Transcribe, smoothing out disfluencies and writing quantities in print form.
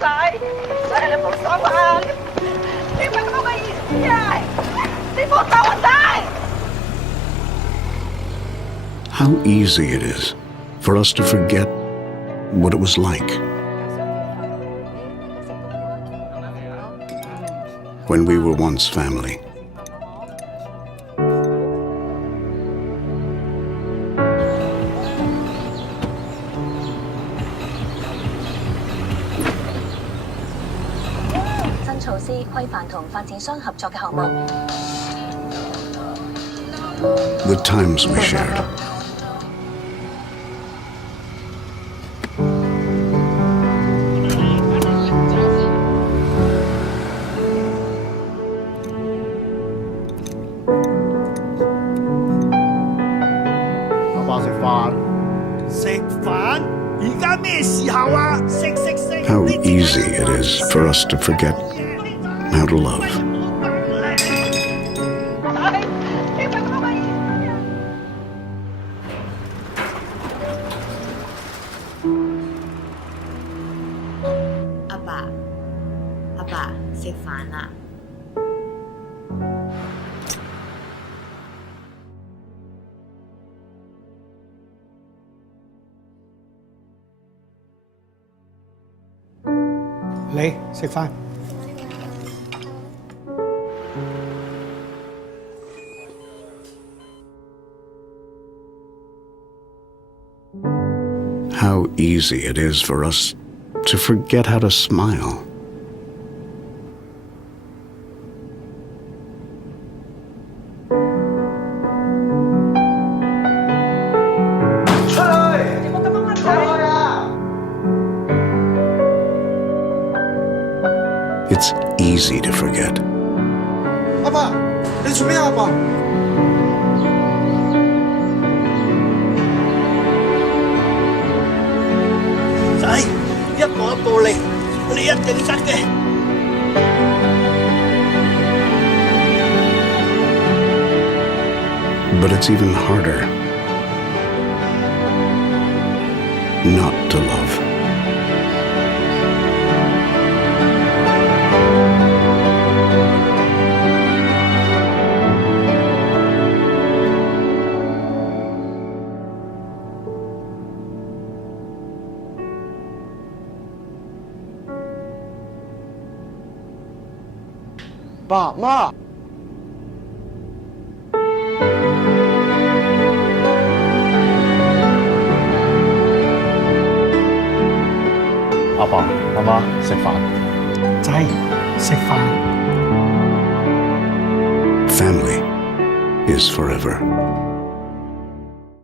仔，仔你放手啊！你唔係咁嘅意思啊！你放手啊，仔！How easy it is for us to forget what it was like when we were once family. The times we shared. How easy it is for us to forget how to love. Abba, 食飯啦。嚟食飯。How easy it is for us to forget how to smile. It's easy to forget. 阿爸，你做咩啊？阿爸，仔，一步一步嚟，你一定得嘅。But it's even harder not to love. Ba, Ma. Papa, Mama, 食飯。仔，食飯。 Family is forever.